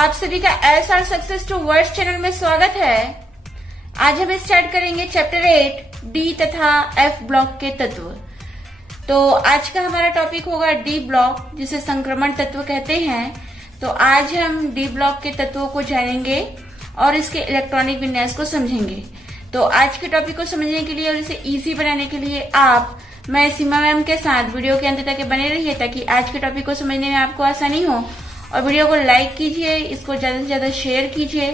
आप सभी का SR success towards channel में स्वागत है। आज हम स्टार्ट करेंगे चैप्टर 8 डी तथा एफ ब्लॉक के तत्व। तो आज का हमारा टॉपिक होगा डी ब्लॉक, जिसे संक्रमण तत्व कहते हैं। तो आज हम डी ब्लॉक के तत्वों को जानेंगे और इसके इलेक्ट्रॉनिक विन्यास को समझेंगे। तो आज के टॉपिक को समझने के लिए और इसे इजी बनाने के लिए मैं सीमा मैम के साथ वीडियो के अंत तक बने रहिए, ताकि आज के टॉपिक को समझने में आपको आसानी हो। और वीडियो को लाइक कीजिए, इसको ज्यादा से ज्यादा शेयर कीजिए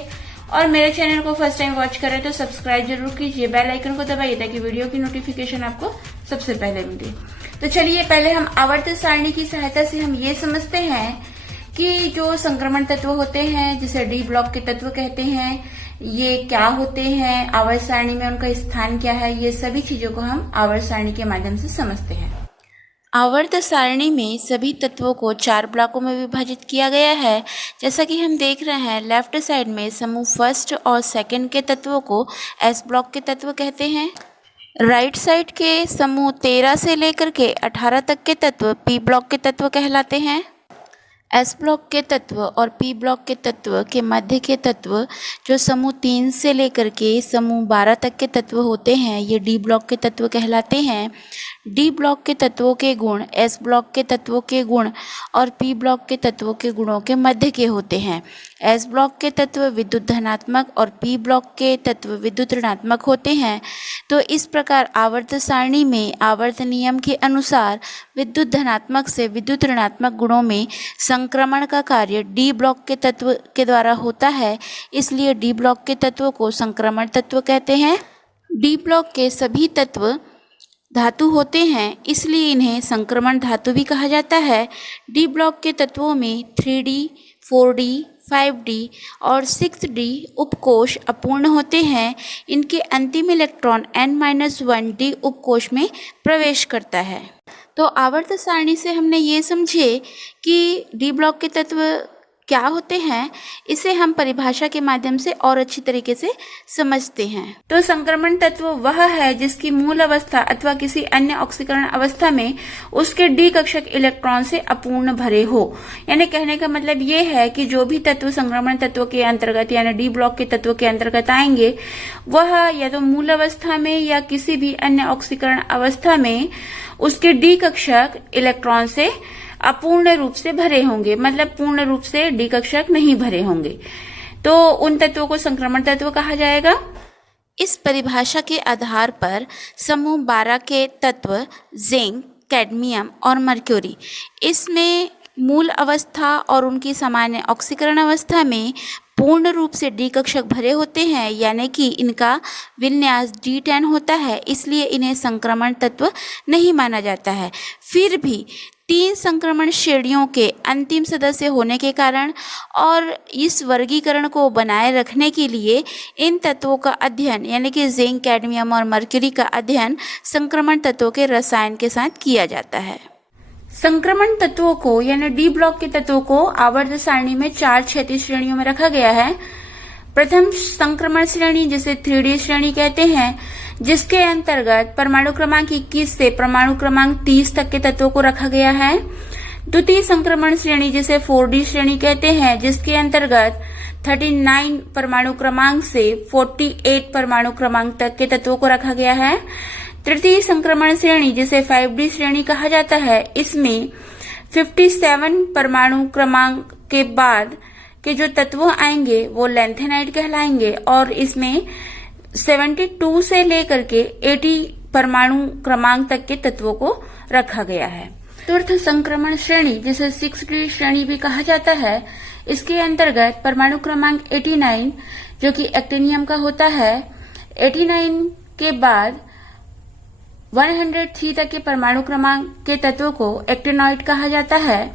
और मेरे चैनल को फर्स्ट टाइम वॉच करें तो सब्सक्राइब जरूर कीजिए, बेल आइकन को दबाइए ताकि वीडियो की नोटिफिकेशन आपको सबसे पहले मिले। तो चलिए पहले हम आवर्त सारणी की सहायता से हम ये समझते हैं कि जो संक्रमण तत्व होते हैं, जिसे डी ब्लॉक के तत्व कहते हैं, ये क्या होते हैं, आवर्त सारणी में उनका स्थान क्या है, ये सभी चीजों को हम आवर्त सारणी के माध्यम से समझते हैं। आवर्त सारणी में सभी तत्वों को 4 ब्लॉकों में विभाजित किया गया है। जैसा कि हम देख रहे हैं, लेफ्ट साइड में समूह फर्स्ट और सेकंड के तत्वों को एस ब्लॉक के तत्व कहते हैं। राइट साइड के समूह 13 से लेकर के 18 तक के तत्व पी ब्लॉक के तत्व कहलाते हैं। एस ब्लॉक के तत्व और पी ब्लॉक के तत्व के मध्य के तत्व जो समूह 3 से लेकर के समूह 12 तक के तत्व होते हैं, ये डी ब्लॉक के तत्व कहलाते हैं। डी ब्लॉक के तत्वों के गुण एस ब्लॉक के तत्वों के गुण और पी ब्लॉक के तत्वों के गुणों के मध्य के होते हैं। एस ब्लॉक के तत्व विद्युत धनात्मक और पी ब्लॉक के तत्व विद्युत ऋणात्मक होते हैं। तो इस प्रकार आवर्त सारणी में आवर्त नियम के अनुसार विद्युत धनात्मक से विद्युत ऋणात्मक गुणों में संक्रमण का कार्य डी ब्लॉक के तत्व के द्वारा होता है, इसलिए डी ब्लॉक के तत्वों को संक्रमण तत्व कहते हैं। डी ब्लॉक के सभी तत्व धातु होते हैं, इसलिए इन्हें संक्रमण धातु भी कहा जाता है। डी ब्लॉक के तत्वों में 3D, 4D, 5D और 6D उपकोष अपूर्ण होते हैं। इनके अंतिम इलेक्ट्रॉन n-1D उपकोष में प्रवेश करता है। तो आवर्त सारणी से हमने ये समझे कि डी ब्लॉक के तत्व क्या होते हैं, इसे हम परिभाषा के माध्यम से और अच्छी तरीके से समझते हैं। तो संक्रमण तत्व वह है जिसकी मूल अवस्था अथवा किसी अन्य ऑक्सीकरण अवस्था में उसके डी कक्षक इलेक्ट्रॉन से अपूर्ण भरे हो। यानी कहने का मतलब ये है कि जो भी तत्व संक्रमण तत्व के अंतर्गत यानी डी ब्लॉक के तत्व के अंतर्गत आएंगे, वह या तो मूल अवस्था में या किसी भी अन्य ऑक्सीकरण अवस्था में उसके डी कक्षक इलेक्ट्रॉन से अपूर्ण रूप से भरे होंगे, मतलब पूर्ण रूप से डी कक्षक नहीं भरे होंगे। तो उन तत्वों को संक्रमण तत्व कहा जाएगा। इस परिभाषा के आधार पर समूह 12 के तत्व जिंक, कैडमियम और मर्क्यूरी, इसमें मूल अवस्था और उनकी सामान्य ऑक्सीकरण अवस्था में पूर्ण रूप से डी कक्षक भरे होते हैं, यानी कि इनका विन्यास D10 होता है, इसलिए इन्हें संक्रमण तत्व नहीं माना जाता है। फिर भी 3 संक्रमण श्रेणियों के अंतिम सदस्य होने के कारण और इस वर्गीकरण को बनाए रखने के लिए इन तत्वों का अध्ययन यानी कि जिंक, कैडमियम और मर्क्यूरी का अध्ययन संक्रमण तत्वों के रसायन के साथ किया जाता है। संक्रमण तत्वों को यानी डी ब्लॉक के तत्वों को आवर्त सारणी में 4 क्षैतिज श्रेणियों में रखा गया है। प्रथम संक्रमण श्रेणी जिसे 3D श्रेणी कहते हैं, जिसके अंतर्गत परमाणु क्रमांक 21 से परमाणु क्रमांक 30 तक के तत्वों को रखा गया है। द्वितीय संक्रमण श्रेणी जिसे 4D श्रेणी कहते हैं, जिसके अंतर्गत 39 परमाणु क्रमांक से 48 परमाणु क्रमांक तक के तत्वों को रखा गया है। तृतीय संक्रमण श्रेणी जिसे 5D श्रेणी कहा जाता है, इसमें 57 परमाणु क्रमांक के बाद के जो तत्व आएंगे वो लैंथेनाइड कहलाएंगे और इसमें 72 से लेकर के 80 परमाणु क्रमांक तक के तत्वों को रखा गया है। चतुर्थ संक्रमण श्रेणी जिसे 6D श्रेणी भी कहा जाता है, इसके अंतर्गत परमाणु क्रमांक 89 जो कि एक्टिनियम का होता है, 89 के बाद 103 तक के परमाणु क्रमांक के तत्वों को एक्टिनॉइड कहा जाता है।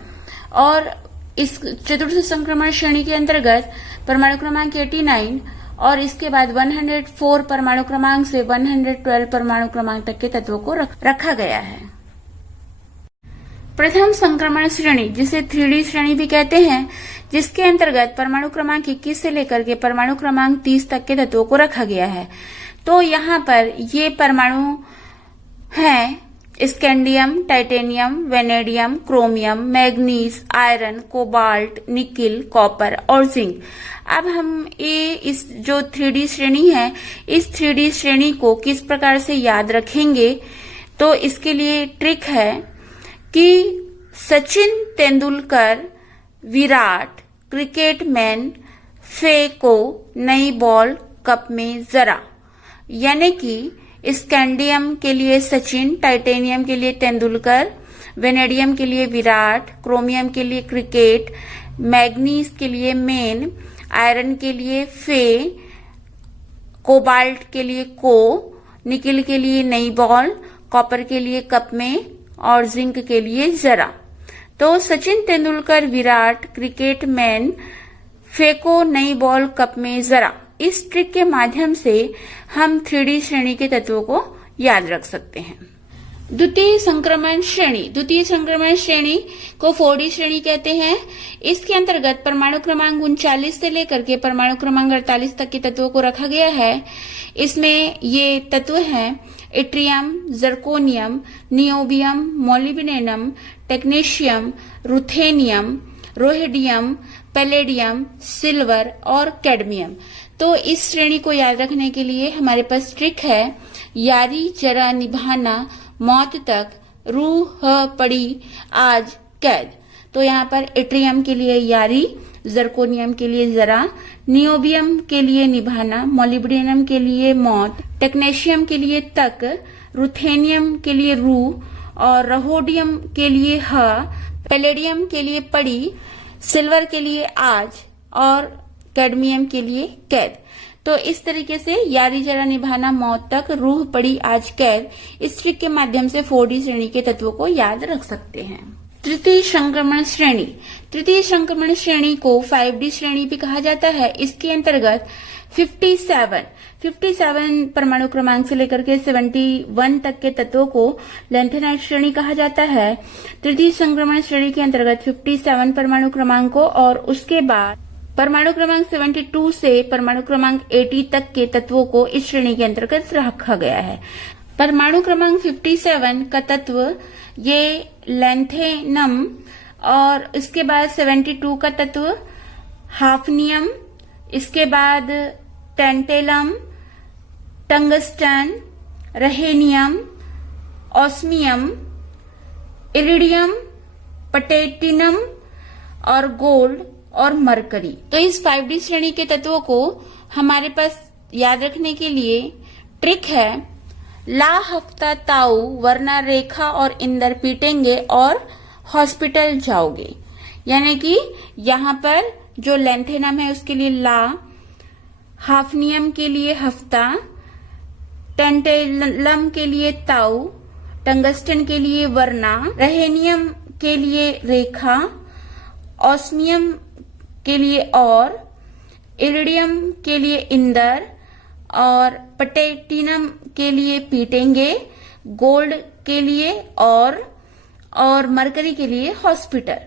और इस चतुर्थ संक्रमण श्रेणी के अंतर्गत परमाणु क्रमांक 89 और इसके बाद 104 परमाणु क्रमांक से 112 परमाणु क्रमांक तक के तत्वों को रखा गया है। प्रथम संक्रमण श्रेणी जिसे 3D श्रेणी भी कहते हैं, जिसके अंतर्गत परमाणु क्रमांक 21 से लेकर के परमाणु क्रमांक 30 तक के तत्वों को रखा गया है। तो यहाँ पर ये परमाणु हैं scandium, titanium, vanadium, chromium, manganese, iron, cobalt, nickel, copper और जिंक। अब हम इस जो 3D श्रेणी है, इस 3D श्रेणी को किस प्रकार से याद रखेंगे, तो इसके लिए ट्रिक है कि सचिन तेंदुलकर, विराट, क्रिकेट मैन, फेंको नई बॉल कप में जरा। यानी कि स्कैंडियम के लिए सचिन, टाइटेनियम के लिए तेंदुलकर, वेनेडियम के लिए विराट, क्रोमियम के लिए क्रिकेट, मैग्नीज के लिए मैन, आयरन के लिए फे, कोबाल्ट के लिए को, निकिल के लिए नई बॉल, कॉपर के लिए कप में और जिंक के लिए जरा। तो सचिन तेंदुलकर, विराट, क्रिकेट मैन, फेंको नई बॉल कप में जरा। इस ट्रिक के माध्यम से हम 3D श्रेणी के तत्वों को याद रख सकते हैं। द्वितीय संक्रमण श्रेणी, द्वितीय संक्रमण श्रेणी को 4D श्रेणी कहते हैं। इसके अंतर्गत परमाणु क्रमांक 39 से लेकर के परमाणु क्रमांक 48 तक के तत्वों को रखा गया है। इसमें ये तत्व हैं yttrium, zirconium, niobium, molybdenum, technetium, ruthenium, rhodium, palladium, silver और कैडमियम। तो इस श्रेणी को याद रखने के लिए हमारे पास ट्रिक है, यारी जरा निभाना मौत तक, रूह पड़ी आज कैद। तो यहाँ पर इट्रियम के लिए यारी, जर्कोनियम के लिए जरा, नियोबियम के लिए निभाना, मोलिब्डेनम के लिए मौत, टेक्नीशियम के लिए तक, रुथेनियम के लिए रूह और रोहोडियम के लिए ह, पैलेडियम के लिए पड़ी, सिल्वर के लिए आज और कैडमियम के लिए कैद। तो इस तरीके से यारी जरा निभाना मौत तक, रूह पड़ी आज कैद, इस ट्रिक के माध्यम से 4D श्रेणी के तत्वों को याद रख सकते हैं। तृतीय संक्रमण श्रेणी, तृतीय संक्रमण श्रेणी को 5D श्रेणी भी कहा जाता है। इसके अंतर्गत 57 परमाणु क्रमांक से लेकर के 71 तक के तत्वों को लैंथेनाइड श्रेणी कहा जाता है। तृतीय संक्रमण श्रेणी के अंतर्गत 57 परमाणु क्रमांकों और उसके बाद परमाणु क्रमांक 72 से परमाणु क्रमांक 80 तक के तत्वों को इस श्रेणी के अंतर्गत रखा गया है। परमाणु क्रमांक 57 का तत्व ये लैंथेनम और इसके बाद 72 का तत्व हाफनियम, इसके बाद टेंटेलम, टंगस्टन, रहेनियम, ऑस्मियम, इरिडियम, पटेटिनम और गोल्ड और मरकरी। तो इस 5D श्रेणी के तत्वों को हमारे पास याद रखने के लिए ट्रिक है, ला हफ्ता ताऊ वरना रेखा और इंदर पीटेंगे और हॉस्पिटल जाओगे। यानी कि यहाँ पर जो लैंथेनम है उसके लिए ला, हाफनियम के लिए हफ्ता, टेंटेलम के लिए ताऊ, टंगस्टन के लिए वरना, रहेनियम के लिए रेखा, ऑस्मियम के लिए और, इरिडियम के लिए इंदर और पटेटिनम के लिए पीटेंगे, गोल्ड के लिए और मरकरी के लिए हॉस्पिटल।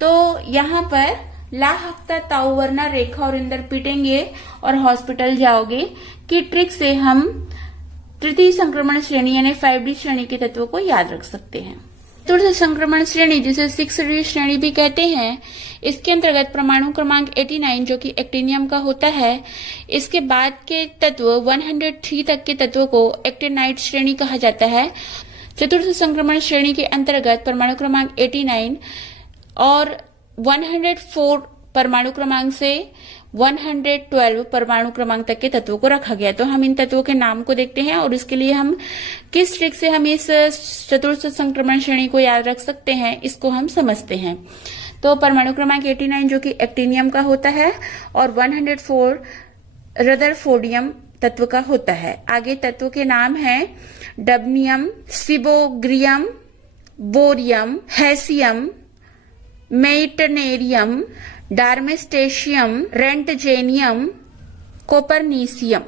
तो यहाँ पर ला हफ्ता ताऊ वरना रेखा और इंदर पीटेंगे और हॉस्पिटल जाओगे की ट्रिक से हम तृतीय संक्रमण श्रेणी यानी 5D श्रेणी के तत्वों को याद रख सकते हैं। चतुर्थ संक्रमण श्रेणी जिसे 6D श्रेणी भी कहते हैं, इसके अंतर्गत परमाणु क्रमांक 89 जो कि एक्टिनियम का होता है, इसके बाद के तत्व 103 तक के तत्वों को एक्टिनाइड श्रेणी कहा जाता है। चतुर्थ संक्रमण श्रेणी के अंतर्गत परमाणु क्रमांक 89 और 104 परमाणु क्रमांक से 112 परमाणु क्रमांक तक के तत्वों को रखा गया। तो हम इन तत्वों के नाम को देखते हैं और इसके लिए हम किस ट्रिक से हम इस चतुर्थ संक्रमण श्रेणी को याद रख सकते हैं, इसको हम समझते हैं। तो परमाणु क्रमांक 89 जो कि एक्टिनियम का होता है और 104 रदरफोर्डियम तत्व का होता है। आगे तत्व के नाम हैं डबनियम, सिबोग्रियम, बोरियम, हैसियम, मेइटनेरियम, डार्मेस्टेशियम, रेंटजेनियम, कोपरनीसियम।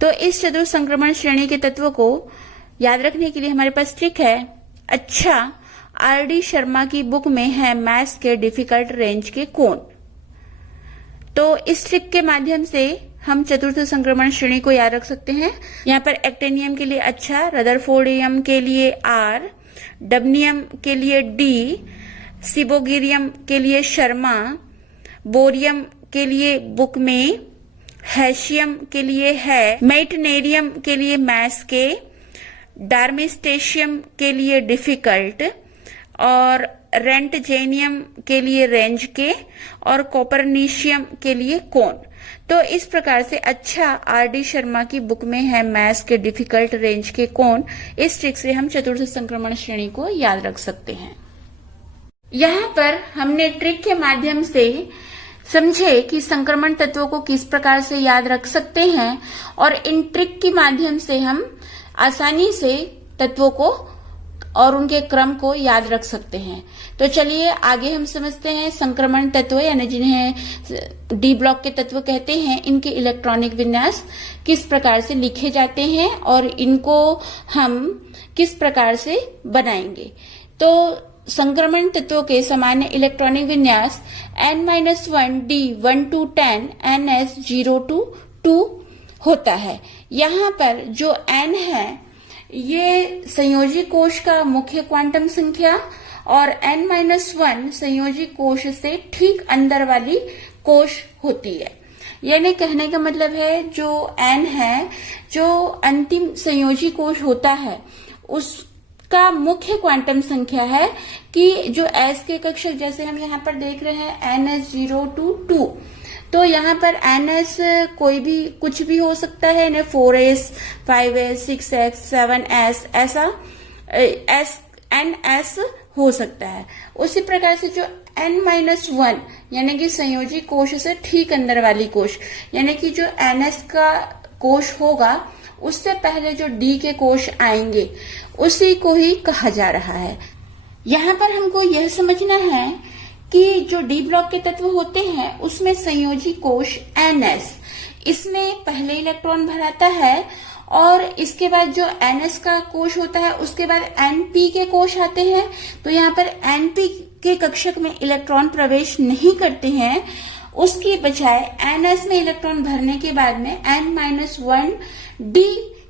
तो इस चतुर्थ संक्रमण श्रेणी के तत्वों को याद रखने के लिए हमारे पास ट्रिक है। अच्छा, RD शर्मा की बुक में है मैथ्स के डिफिकल्ट रेंज के कोण। तो इस ट्रिक के माध्यम से हम चतुर्थ संक्रमण श्रेणी को याद रख सकते हैं। यहाँ पर एक्टेनियम के लिए अच्छा, रदरफोर्डियम के लिए आर, डबनियम के लिए डी, सिबोगिरियम के लिए शर्मा, बोरियम के लिए बुक में, हैशियम के लिए है, मेटनेरियम के लिए मैस के, डार्मिस्टेशियम के लिए डिफिकल्ट और रेंटजेनियम के लिए रेंज के और कॉपरनीशियम के लिए कौन। तो इस प्रकार से अच्छा आर.डी. शर्मा की बुक में है मैस के, डिफिकल्ट, रेंज के, कौन। इस ट्रिक से हम चतुर्थ संक्रमण श्रेणी को याद रख सकते हैं। यहाँ पर हमने ट्रिक के माध्यम से समझे कि संक्रमण तत्वों को किस प्रकार से याद रख सकते हैं और इन ट्रिक के माध्यम से हम आसानी से तत्वों को और उनके क्रम को याद रख सकते हैं। तो चलिए आगे हम समझते हैं संक्रमण तत्व यानी जिन्हें डी ब्लॉक के तत्व कहते हैं, इनके इलेक्ट्रॉनिक विन्यास किस प्रकार से लिखे जाते हैं और इनको हम किस प्रकार से बनाएंगे। तो संक्रमण तत्वों के सामान्य इलेक्ट्रॉनिक विन्यास n-1 d 1 to 10 ns 0 to 2 होता है। यहाँ पर जो n है ये संयोजी कोश का मुख्य क्वांटम संख्या और n-1 संयोजी कोश से ठीक अंदर वाली कोश होती है। यानी कहने का मतलब है जो n है, जो अंतिम संयोजी कोश होता है, उसका मुख्य क्वांटम संख्या है कि जो s के कक्षक जैसे हम यहाँ पर देख रहे हैं ns 0 to 2, तो यहाँ पर ns कोई भी कुछ भी हो सकता है, यानी 4s, 5s, 6s, 7s, ऐसा ns हो सकता है। उसी प्रकार से जो n-1 यानी कि संयोजी कोश से ठीक अंदर वाली कोश, यानी कि जो ns का कोश होगा उससे पहले जो d के कोश आएंगे उसी को ही कहा जा रहा है। यहाँ पर हमको यह समझना है कि जो डी ब्लॉक के तत्व होते हैं उसमें संयोजी कोश ns, इसमें पहले इलेक्ट्रॉन भराता है और इसके बाद जो ns का कोश होता है उसके बाद np के कोश आते हैं। तो यहाँ पर np के कक्षक में इलेक्ट्रॉन प्रवेश नहीं करते हैं, उसकी बजाय ns में इलेक्ट्रॉन भरने के बाद में n-1 d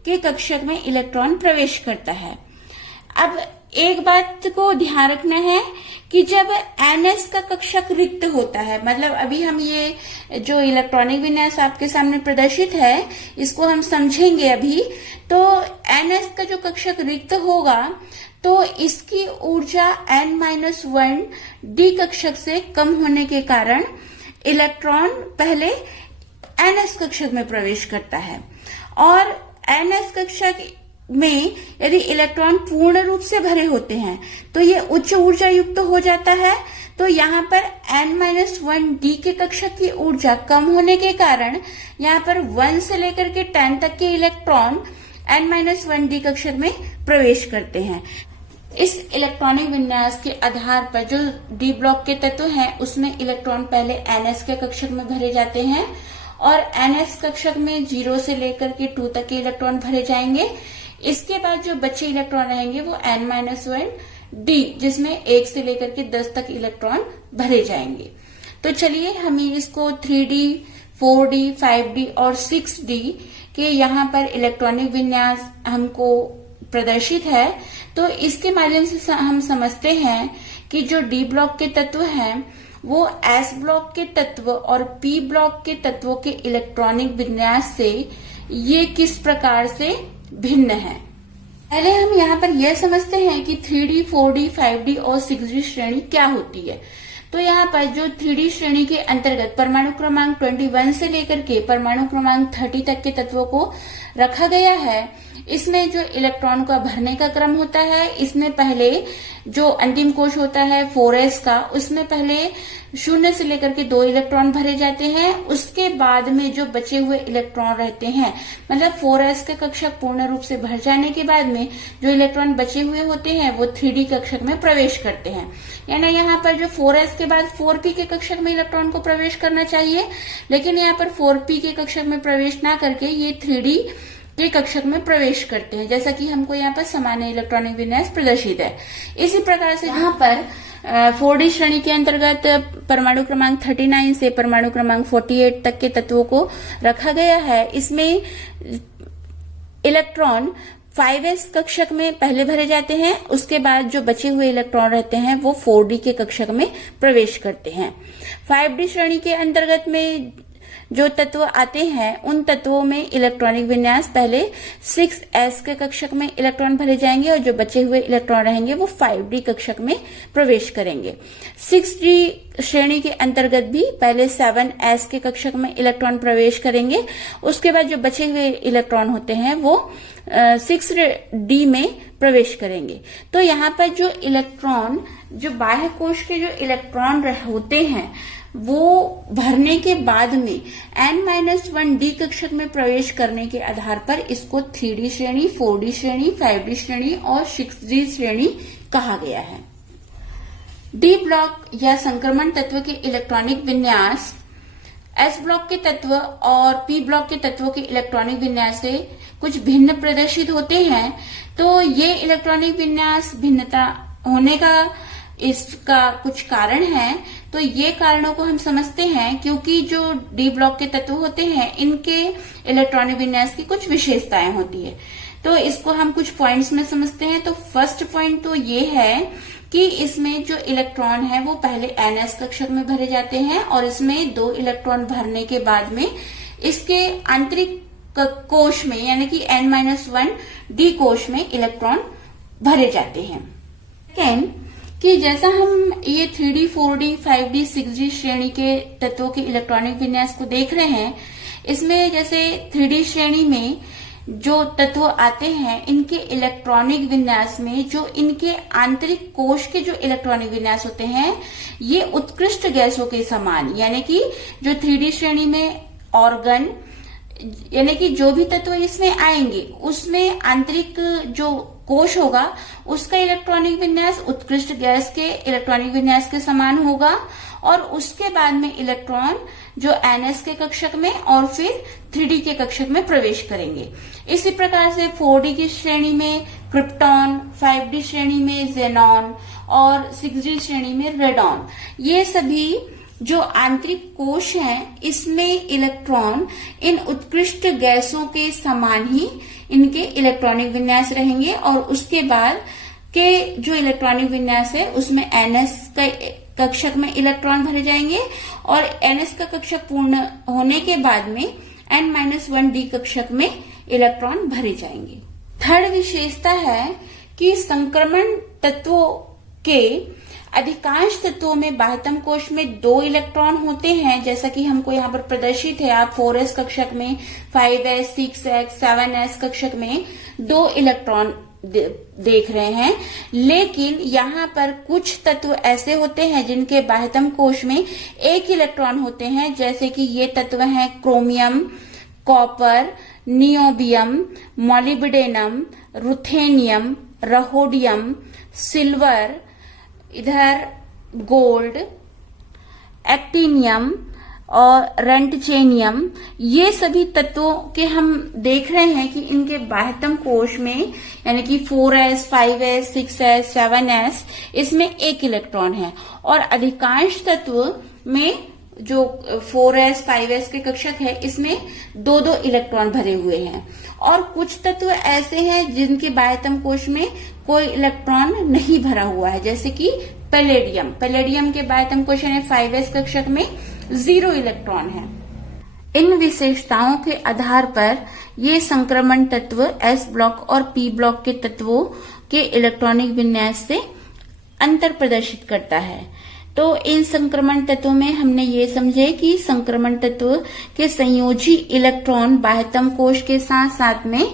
के कक्षक में इलेक्ट्रॉन प्रवेश करता है। अब एक बात को ध्यान रखना है कि जब ns का कक्षक रिक्त होता है, मतलब अभी हम ये जो इलेक्ट्रॉनिक विन्यास आपके सामने प्रदर्शित है इसको हम समझेंगे अभी। तो ns का जो कक्षक रिक्त होगा तो इसकी ऊर्जा n-1 d कक्षक से कम होने के कारण इलेक्ट्रॉन पहले ns कक्षक में प्रवेश करता है और ns कक्षक में यदि इलेक्ट्रॉन पूर्ण रूप से भरे होते हैं तो ये उच्च ऊर्जा युक्त हो जाता है। तो यहाँ पर n-1 d के कक्षक की ऊर्जा कम होने के कारण यहाँ पर 1 से लेकर के 10 तक के इलेक्ट्रॉन n-1 d कक्षक में प्रवेश करते हैं। इस इलेक्ट्रॉनिक विन्यास के आधार पर जो डी ब्लॉक के तत्व हैं उसमें इलेक्ट्रॉन पहले ns के कक्षक में भरे जाते हैं और ns कक्षक में 0 से लेकर के 2 तक के इलेक्ट्रॉन भरे जाएंगे। इसके बाद जो बचे इलेक्ट्रॉन रहेंगे वो n-1 d जिसमें 1 से लेकर के 10 तक इलेक्ट्रॉन भरे जाएंगे। तो चलिए हम इसको 3d, 4d, 5d और 6d के यहाँ पर इलेक्ट्रॉनिक विन्यास हमको प्रदर्शित है। तो इसके माध्यम से हम समझते हैं कि जो डी ब्लॉक के तत्व हैं वो एस ब्लॉक के तत्व और पी ब्लॉक के तत्वों के इलेक्ट्रॉनिक विन्यास से ये किस प्रकार से भिन्न है। पहले हम यहाँ पर यह समझते हैं कि 3D, 4D, 5D और 6D श्रेणी क्या होती है। तो यहाँ पर जो 3D श्रेणी के अंतर्गत परमाणु क्रमांक 21 से लेकर के परमाणु क्रमांक 30 तक के तत्वों को रखा गया है, इसमें जो इलेक्ट्रॉन का भरने का क्रम होता है, इसमें पहले जो अंतिम कोश होता है 4s का, उसमें पहले 0 से लेकर के 2 इलेक्ट्रॉन भरे जाते हैं। उसके बाद में जो बचे हुए इलेक्ट्रॉन रहते हैं, मतलब 4s का कक्षक पूर्ण रूप से भर जाने के बाद में जो इलेक्ट्रॉन बचे हुए होते हैं वो 3D कक्षक में प्रवेश करते हैं। यानी यहाँ पर जो 4s के बाद 4p के कक्षक में इलेक्ट्रॉन को प्रवेश करना चाहिए, लेकिन यहाँ पर 4p के कक्षक में प्रवेश ना करके ये 3D के कक्षक में प्रवेश करते हैं, जैसा कि हमको यहाँ पर सामान्य इलेक्ट्रॉनिक विन्यास प्रदर्शित है। इसी प्रकार से यहाँ पर 4D श्रेणी के अंतर्गत परमाणु क्रमांक 39 से परमाणु क्रमांक 48 तक के तत्वों को रखा गया है। इसमें इलेक्ट्रॉन 5s कक्षक में पहले भरे जाते हैं, उसके बाद जो बचे हुए इलेक्ट्रॉन रहते हैं वो 4D के कक्षक में प्रवेश करते हैं। 5D श्रेणी के अंतर्गत में जो तत्व आते हैं उन तत्वों में इलेक्ट्रॉनिक विन्यास पहले 6s के कक्षक में इलेक्ट्रॉन भरे जाएंगे और जो बचे हुए इलेक्ट्रॉन रहेंगे वो 5D कक्षक में प्रवेश करेंगे। 6D श्रेणी के अंतर्गत भी पहले 7s के कक्षक में इलेक्ट्रॉन प्रवेश करेंगे, उसके बाद जो बचे हुए इलेक्ट्रॉन होते हैं वो 6D में प्रवेश करेंगे। तो यहाँ पर जो इलेक्ट्रॉन, जो बाह्य कोश के जो इलेक्ट्रॉन होते हैं वो भरने के बाद में n-1D कक्षक में प्रवेश करने के आधार पर इसको 3D श्रेणी, 4D श्रेणी, 5D श्रेणी और 6D श्रेणी कहा गया है। डी ब्लॉक या संक्रमण तत्व के इलेक्ट्रॉनिक विन्यास एस ब्लॉक के तत्व और पी ब्लॉक के तत्वों के इलेक्ट्रॉनिक विन्यास से कुछ भिन्न प्रदर्शित होते हैं। तो ये इलेक्ट्रॉनिक विन्यास भिन्नता होने का इसका कुछ कारण है। तो ये कारणों को हम समझते हैं क्योंकि जो डी ब्लॉक के तत्व होते हैं इनके इलेक्ट्रॉनिक विन्यास की कुछ विशेषताएं होती है। तो इसको हम कुछ पॉइंट्स में समझते हैं। तो फर्स्ट पॉइंट तो ये है कि इसमें जो इलेक्ट्रॉन है वो पहले ns कक्षक में भरे जाते हैं और इसमें 2 इलेक्ट्रॉन भरने के बाद में इसके आंतरिक कोश में यानी कि n-1D कोश में इलेक्ट्रॉन भरे जाते हैं। सेकेंड कि जैसा हम ये 3D, 4D, 5D, 6D श्रेणी के तत्वों के इलेक्ट्रॉनिक विन्यास को देख रहे हैं, इसमें जैसे 3D श्रेणी में जो तत्व आते हैं इनके इलेक्ट्रॉनिक विन्यास में जो इनके आंतरिक कोश के जो इलेक्ट्रॉनिक विन्यास होते हैं ये उत्कृष्ट गैसों के समान, यानी कि जो 3D श्रेणी में ऑर्गन यानी कि जो भी तत्व इसमें आएंगे उसमें आंतरिक जो कोश होगा उसका इलेक्ट्रॉनिक विन्यास उत्कृष्ट गैस के इलेक्ट्रॉनिक विन्यास के समान होगा और उसके बाद में इलेक्ट्रॉन जो ns के कक्षक में और फिर 3D के कक्षक में प्रवेश करेंगे। इसी प्रकार से 4D की श्रेणी में क्रिप्टॉन, 5D श्रेणी में जेनॉन और 6D श्रेणी में रेडॉन, ये सभी जो आंतरिक कोश हैं इसमें इलेक्ट्रॉन इन उत्कृष्ट गैसों के समान ही इनके इलेक्ट्रॉनिक विन्यास रहेंगे और उसके बाद के जो इलेक्ट्रॉनिक विन्यास है उसमें ns का कक्षक में इलेक्ट्रॉन भरे जाएंगे और ns का कक्षक पूर्ण होने के बाद में n-1D कक्षक में इलेक्ट्रॉन भरे जाएंगे। थर्ड विशेषता है कि संक्रमण तत्वों के अधिकांश तत्वों में बाह्यतम कोश में 2 इलेक्ट्रॉन होते हैं, जैसा कि हमको यहाँ पर प्रदर्शित है। आप 4s कक्षक में, 5s, 6s, 7s कक्षक में 2 इलेक्ट्रॉन देख रहे हैं, लेकिन यहाँ पर कुछ तत्व ऐसे होते हैं जिनके बाह्यतम कोश में 1 इलेक्ट्रॉन होते हैं, जैसे कि ये तत्व हैं chromium, copper, niobium, molybdenum, ruthenium, rhodium, silver, इधर गोल्ड, एक्टिनियम और रेंटचेनियम। ये सभी तत्वों के हम देख रहे हैं कि इनके बाह्यतम कोश में यानी कि 4s, 5s, 6s, 7s इसमें 1 इलेक्ट्रॉन है और अधिकांश तत्व में जो 4s, 5s के कक्षक है इसमें 2-2 इलेक्ट्रॉन भरे हुए हैं और कुछ तत्व ऐसे हैं जिनके बाह्यतम कोश में कोई इलेक्ट्रॉन नहीं भरा हुआ है, जैसे कि पैलेडियम के बाह्यतम कोश यानी 5s कक्षक में 0 इलेक्ट्रॉन है। इन विशेषताओं के आधार पर ये संक्रमण तत्व s ब्लॉक और p ब्लॉक के तत्वों के इलेक्ट्रॉनिक विन्यास से अंतर प्रदर्शित करता है। तो इन संक्रमण तत्वों में हमने ये समझे कि संक्रमण तत्व के संयोजी इलेक्ट्रॉन बाह्यतम कोश के साथ साथ में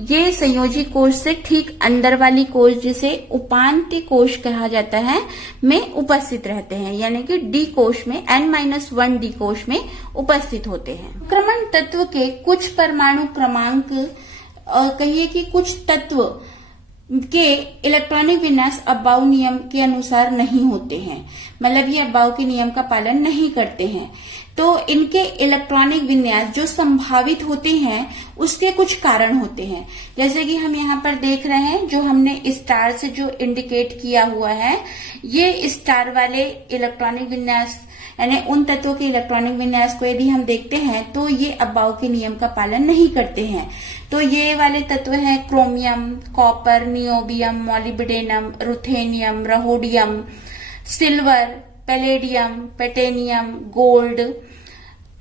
ये संयोजी कोश से ठीक अंदर वाली कोश जिसे उपांत्य कोश कहा जाता है में उपस्थित रहते हैं, यानी कि डी कोश में n-1D कोश में उपस्थित होते हैं। संक्रमण तत्व के कुछ परमाणु क्रमांक कहिए कि कुछ तत्व के इलेक्ट्रॉनिक विन्यास अबाउ नियम के अनुसार नहीं होते हैं, मतलब ये अबाउ के नियम का पालन नहीं करते हैं। तो इनके इलेक्ट्रॉनिक विन्यास जो संभावित होते हैं उसके कुछ कारण होते हैं। जैसे कि हम यहाँ पर देख रहे हैं, जो हमने स्टार से जो इंडिकेट किया हुआ है, ये स्टार वाले इलेक्ट्रॉनिक विन्यास यानी उन तत्वों के इलेक्ट्रॉनिक विन्यास को यदि हम देखते हैं तो ये अबाव के नियम का पालन नहीं करते हैं। तो ये वाले तत्व हैं chromium, copper, niobium, molybdenum, ruthenium, rhodium, silver, palladium, platinum, gold,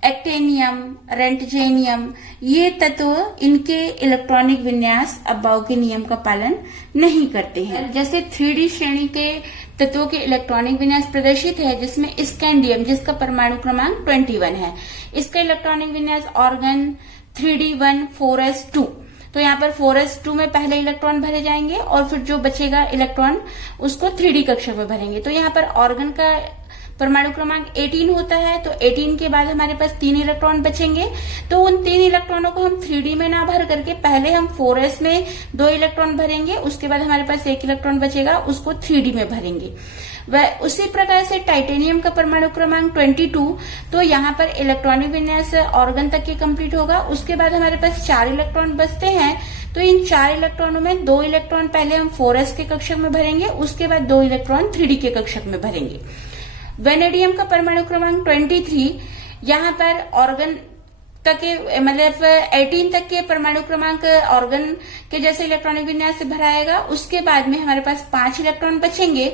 actinium, roentgenium. ये तत्व इनके इलेक्ट्रॉनिक विन्यास अबाव के नियम का पालन नहीं करते हैं। जैसे 3D श्रेणी के तत्वों के इलेक्ट्रॉनिक विन्यास प्रदर्शित है, जिसमें स्कैंडियम, जिसका परमाणु क्रमांक 21 है, इसका इलेक्ट्रॉनिक विन्यास ऑर्गन 3D1 4s2। तो यहाँ पर 4s2 में पहले इलेक्ट्रॉन भरे जाएंगे और फिर जो बचेगा इलेक्ट्रॉन उसको 3D कक्षक में भरेंगे। तो यहाँ पर ऑर्गन का परमाणु क्रमांक 18 होता है, तो 18 के बाद हमारे पास 3 इलेक्ट्रॉन बचेंगे। तो उन 3 इलेक्ट्रॉनों को हम 3D में ना भर करके पहले हम 4s में 2 इलेक्ट्रॉन भरेंगे, उसके बाद हमारे पास 1 इलेक्ट्रॉन बचेगा, उसको 3D में भरेंगे। वह उसी प्रकार से टाइटेनियम का परमाणु क्रमांक 22, तो यहाँ पर इलेक्ट्रॉनिक विन्यास ऑर्गन तक के कंप्लीट होगा। उसके बाद हमारे पास 4 इलेक्ट्रॉन बचते हैं, तो इन 4 इलेक्ट्रॉनों में 2 इलेक्ट्रॉन पहले हम 4s के कक्षक में भरेंगे, उसके बाद 2 इलेक्ट्रॉन 3D के कक्षक में भरेंगे। वेनेडियम का परमाणु क्रमांक 23, यहाँ पर ऑर्गन तक के मतलब 18 तक के परमाणु क्रमांक ऑर्गन के जैसे इलेक्ट्रॉनिक विन्यास से भराएगा। उसके बाद में हमारे पास 5 इलेक्ट्रॉन बचेंगे,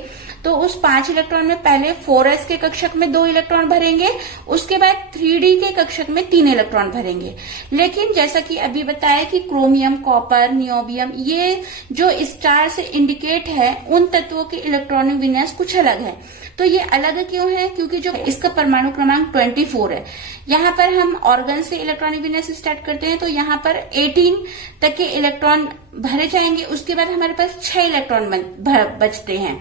तो उस 5 इलेक्ट्रॉन में पहले 4s के कक्षक में 2 इलेक्ट्रॉन भरेंगे, उसके बाद 3D के कक्षक में 3 इलेक्ट्रॉन भरेंगे। लेकिन जैसा कि अभी बताया कि क्रोमियम, कॉपर, नियोबियम, ये जो स्टार से इंडिकेट है, उन तत्वों के इलेक्ट्रॉनिक विन्यास कुछ अलग है। तो ये अलग क्यों है? क्योंकि जो इसका परमाणु क्रमांक 24 है। यहाँ पर हम ऑर्गन से इलेक्ट्रॉनिक विन्यास स्टार्ट करते हैं, तो यहाँ पर 18 तक के इलेक्ट्रॉन भरे जाएंगे, उसके बाद हमारे पास 6 इलेक्ट्रॉन बचते हैं।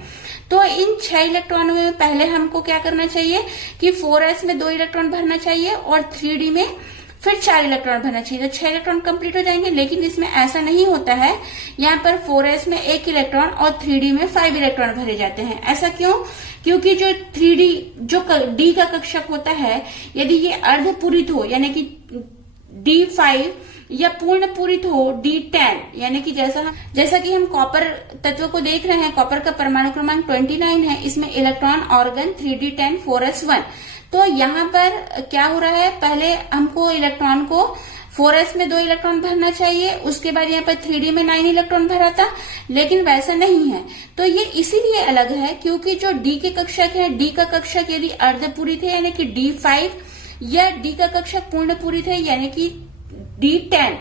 तो इन 6 इलेक्ट्रॉनों में पहले हमको क्या करना चाहिए कि 4s में 2 इलेक्ट्रॉन भरना चाहिए और 3D में फिर 4 इलेक्ट्रॉन भरना चाहिए, तो 6 इलेक्ट्रॉन कंप्लीट हो जाएंगे। लेकिन इसमें ऐसा नहीं होता है, यहाँ पर 4s में 1 इलेक्ट्रॉन और 3D में 5 इलेक्ट्रॉन भरे जाते हैं। ऐसा क्यों? क्योंकि जो 3D जो D का कक्षक होता है, यदि ये अर्धपूरित हो यानी कि D5 या पूर्ण पूरित हो D10, यानी कि जैसा कि हम कॉपर तत्व को देख रहे हैं, कॉपर का परमाणु क्रमांक 29 है, इसमें इलेक्ट्रॉन ऑर्गन 3D10 4s1। तो यहाँ पर क्या हो रहा है, पहले हमको इलेक्ट्रॉन को 4s में 2 इलेक्ट्रॉन भरना चाहिए, उसके बाद यहाँ पर 3D में 9 इलेक्ट्रॉन भरा था, लेकिन वैसा नहीं है। तो ये इसीलिए अलग है क्योंकि जो D के कक्षक है, D का कक्षक यदि अर्धपूरित है यानी कि D5 या D का कक्षक पूर्ण पूरित है यानी कि D10,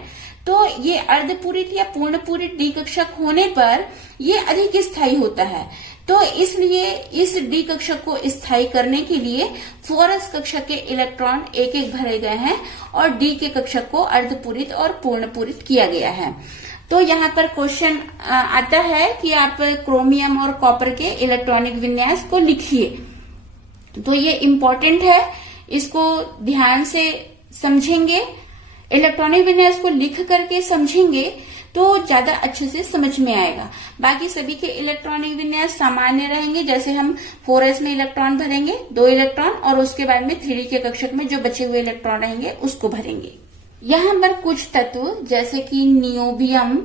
तो ये अर्धपूरित या पूर्ण पूरित D कक्षक होने पर ये अधिक स्थायी होता है। तो इसलिए इस D कक्षक को स्थायी करने के लिए 4s कक्षक के इलेक्ट्रॉन एक एक भरे गए हैं और D के कक्षक को अर्धपूरित और पूर्ण पूरित किया गया है। तो यहाँ पर क्वेश्चन आता है कि आप क्रोमियम और कॉपर के इलेक्ट्रॉनिक विन्यास को लिखिए। तो ये इम्पोर्टेंट है, इसको ध्यान से समझेंगे, इलेक्ट्रॉनिक विन्यास को लिख करके समझेंगे तो ज्यादा अच्छे से समझ में आएगा। बाकी सभी के इलेक्ट्रॉनिक विन्यास सामान्य रहेंगे, जैसे हम 4s में इलेक्ट्रॉन भरेंगे 2 इलेक्ट्रॉन और उसके बाद में 3D के कक्षक में जो बचे हुए इलेक्ट्रॉन रहेंगे उसको भरेंगे। यहाँ पर कुछ तत्व जैसे कि नियोबियम,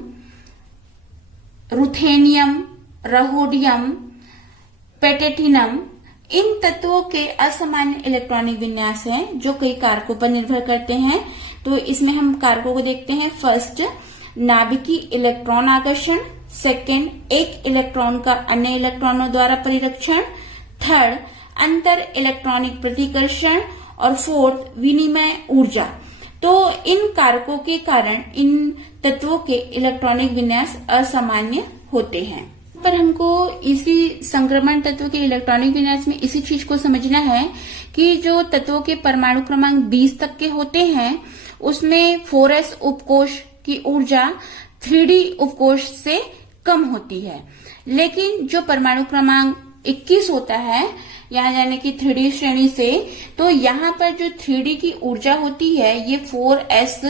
रुथेनियम, रहोडियम, पैटेटिनम, इन तत्वों के असामान्य इलेक्ट्रॉनिक विन्यास हैं जो कई कारकों पर निर्भर करते हैं। तो इसमें हम कारकों को देखते हैं। फर्स्ट, नाभिकीय इलेक्ट्रॉन आकर्षण। सेकंड, एक इलेक्ट्रॉन का अन्य इलेक्ट्रॉनों द्वारा परिरक्षण। थर्ड, अंतर इलेक्ट्रॉनिक प्रतिकर्षण। और फोर्थ, विनिमय ऊर्जा। तो इन कारकों के कारण इन तत्वों के इलेक्ट्रॉनिक विन्यास असामान्य होते हैं। पर हमको इसी संक्रमण तत्व के इलेक्ट्रॉनिक विन्यास में इसी चीज को समझना है कि जो तत्वों के परमाणु क्रमांक 20 तक के होते हैं उसमें 4s उपकोष की ऊर्जा 3D उपकोष से कम होती है, लेकिन जो परमाणु क्रमांक 21 होता है यहाँ यानी कि 3D श्रेणी से, तो यहाँ पर जो 3D की ऊर्जा होती है ये 4s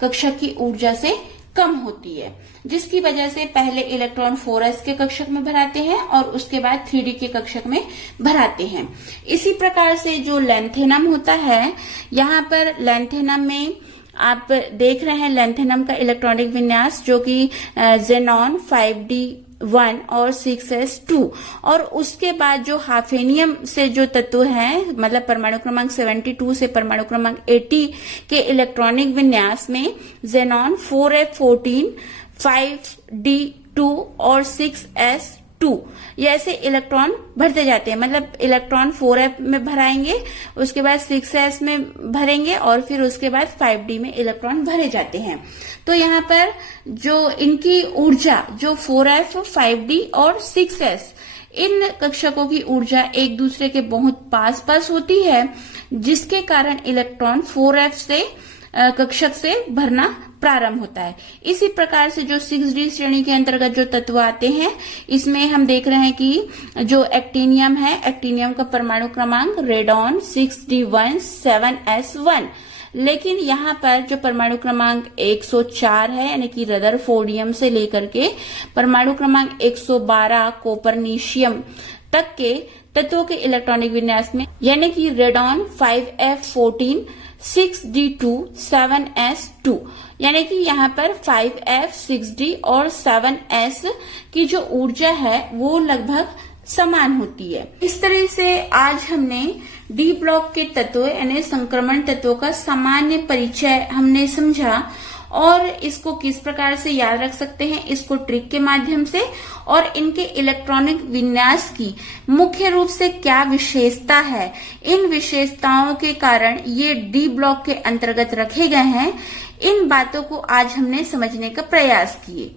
कक्षक की ऊर्जा से कम होती है, जिसकी वजह से पहले इलेक्ट्रॉन 4s के कक्षक में भराते हैं और उसके बाद 3d के कक्षक में भराते हैं। इसी प्रकार से जो लैंथेनम होता है, यहाँ पर लैंथेनम में आप देख रहे हैं लैंथेनम का इलेक्ट्रॉनिक विन्यास जो कि जेनॉन 5d1 और 6s2, और उसके बाद जो हाफेनियम से जो तत्व हैं, मतलब परमाणु क्रमांक 72 से परमाणु क्रमांक 80 के इलेक्ट्रॉनिक विन्यास में जेनॉन 4f14, 5d2 और 6s2 ये ऐसे इलेक्ट्रॉन भरते जाते हैं। मतलब इलेक्ट्रॉन 4f में भराएंगे, उसके बाद 6s में भरेंगे और फिर उसके बाद 5d में इलेक्ट्रॉन भरे जाते हैं। तो यहाँ पर जो इनकी ऊर्जा जो 4f, 5d और 6s, इन कक्षकों की ऊर्जा एक दूसरे के बहुत पास पास होती है, जिसके कारण इलेक्ट्रॉन 4f से कक्षक से भरना प्रारंभ होता है। इसी प्रकार से जो 6d श्रेणी के अंतर्गत जो तत्व आते हैं, इसमें हम देख रहे हैं कि जो एक्टीनियम है, एक्टीनियम का परमाणु क्रमांक रेडॉन 6d1 7s1, लेकिन यहाँ पर जो परमाणु क्रमांक 104 है, यानी कि रदरफोर्डियम से लेकर के परमाणु क्रमांक 112 कोपरनीशियम तक के तत्वों के इलेक्ट्रॉनिक विन्यास में, यानी कि रेडॉन 5f14, 6d2, 7s2, यानी कि यहाँ पर 5f, 6d और 7s की जो ऊर्जा है वो लगभग समान होती है। इस तरह से आज हमने डी ब्लॉक के तत्व यानी संक्रमण तत्वों का सामान्य परिचय हमने समझा, और इसको किस प्रकार से याद रख सकते हैं, इसको ट्रिक के माध्यम से, और इनके इलेक्ट्रॉनिक विन्यास की मुख्य रूप से क्या विशेषता है, इन विशेषताओं के कारण ये डी ब्लॉक के अंतर्गत रखे गए हैं, इन बातों को आज हमने समझने का प्रयास किए।